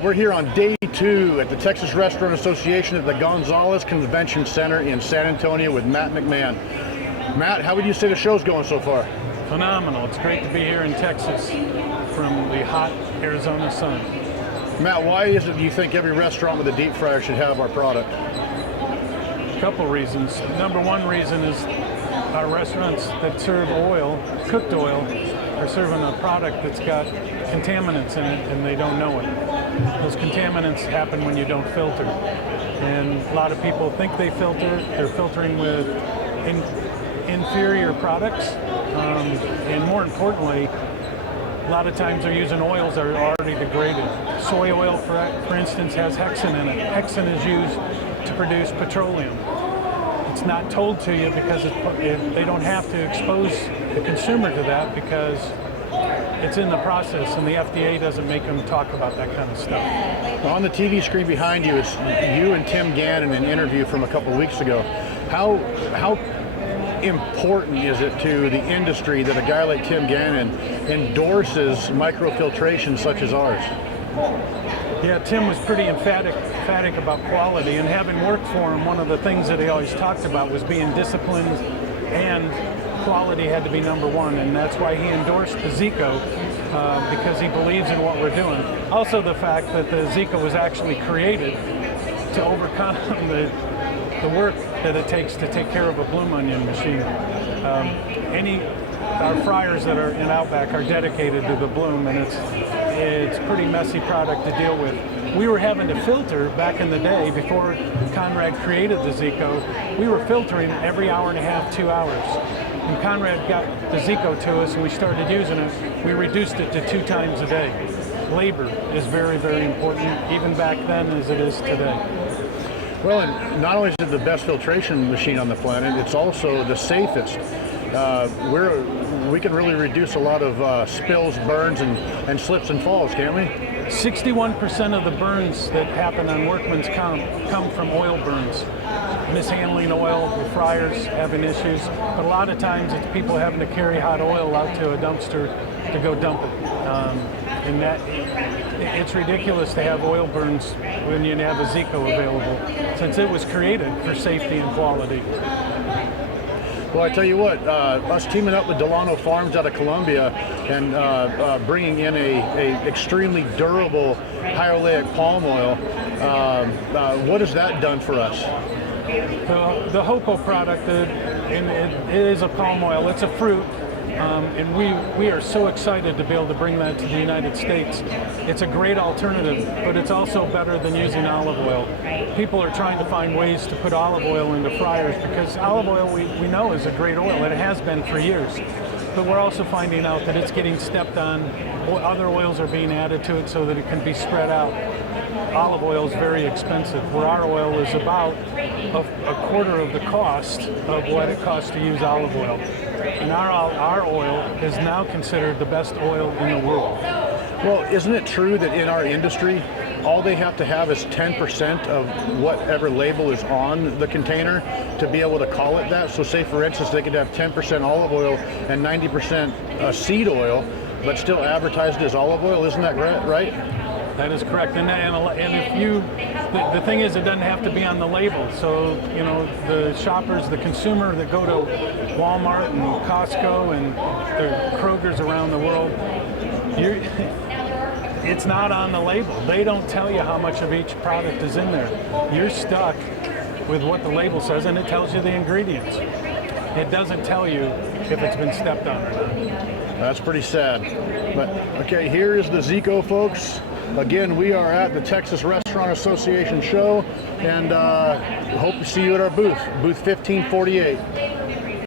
right, we're here on day 2 at the Texas Restaurant Association at the Gonzalez Convention Center in San Antonio with Matt McMahon. Matt, how would you say the show's going so far? Phenomenal. It's great to be here in Texas from the hot Arizona sun. Matt, why is it you think every restaurant with a deep fryer should have our product? A couple reasons. Number one reason is our restaurants that serve oil, cooked oil, are serving a product that's got contaminants in it and they don't know it. Those contaminants happen when you don't filter. And a lot of people think they filter. They're filtering with inferior products. And more importantly, a lot of times they're using oils that are already degraded. Soy oil, for instance, has hexane in it. Hexane is used to produce petroleum. It's not told to you because they don't have to expose the consumer to that because it's in the process, and the FDA doesn't make them talk about that kind of stuff. On the TV screen behind you is you and Tim Gannon in an interview from a couple of weeks ago. How important is it to the industry that a guy like Tim Gannon endorses microfiltration such as ours? Yeah, Tim was pretty emphatic about quality, and having worked for him, one of the things that he always talked about was being disciplined, and quality had to be number one, and that's why he endorsed the Zeco, because he believes in what we're doing. Also the fact that the Zeco was actually created to overcome the work that it takes to take care of a bloom onion machine. Our fryers that are in Outback are dedicated to the bloom, and it's a pretty messy product to deal with. We were having to filter back in the day before Conrad created the Zeco. We were filtering every hour and a half, 2 hours. When Conrad got the Zeco to us and we started using it, we reduced it to 2 times a day. Labor is very, very important, even back then as it is today. Well, and not only is it the best filtration machine on the planet, it's also the safest. We can really reduce a lot of spills, burns, and slips and falls, can't we? 61% of the burns that happen on workman's comp come from oil burns. Mishandling oil, the fryers having issues, but a lot of times it's people having to carry hot oil out to a dumpster to go dump it. And that, it's ridiculous to have oil burns when you have a Zeco available, since it was created for safety and quality. Well, I tell you what, us teaming up with Delano Farms out of Colombia and bringing in a extremely durable hyoleic palm oil, what has that done for us? The Hopo product, it is a palm oil. It's a fruit. And we are so excited to be able to bring that to the United States. It's a great alternative, but it's also better than using olive oil. People are trying to find ways to put olive oil into fryers because olive oil we know is a great oil, and it has been for years. But we're also finding out that it's getting stepped on. Other oils are being added to it so that it can be spread out. Olive oil is very expensive, where our oil is about a quarter of the cost of what it costs to use olive oil. And our oil is now considered the best oil in the world. Well, isn't it true that in our industry, all they have to have is 10% of whatever label is on the container to be able to call it that? So say, for instance, they could have 10% olive oil and 90% seed oil, but still advertised as olive oil. Isn't that right? That is correct, and if the thing is, it doesn't have to be on the label. So the shoppers, the consumer that go to Walmart and Costco and the Kroger's around the world, it's not on the label. They don't tell you how much of each product is in there. You're stuck with what the label says, and it tells you the ingredients. It doesn't tell you if it's been stepped on or not. That's pretty sad. But okay, here is the Zeco, folks. Again, we are at the Texas Restaurant Association show, and hope to see you at our booth 1548.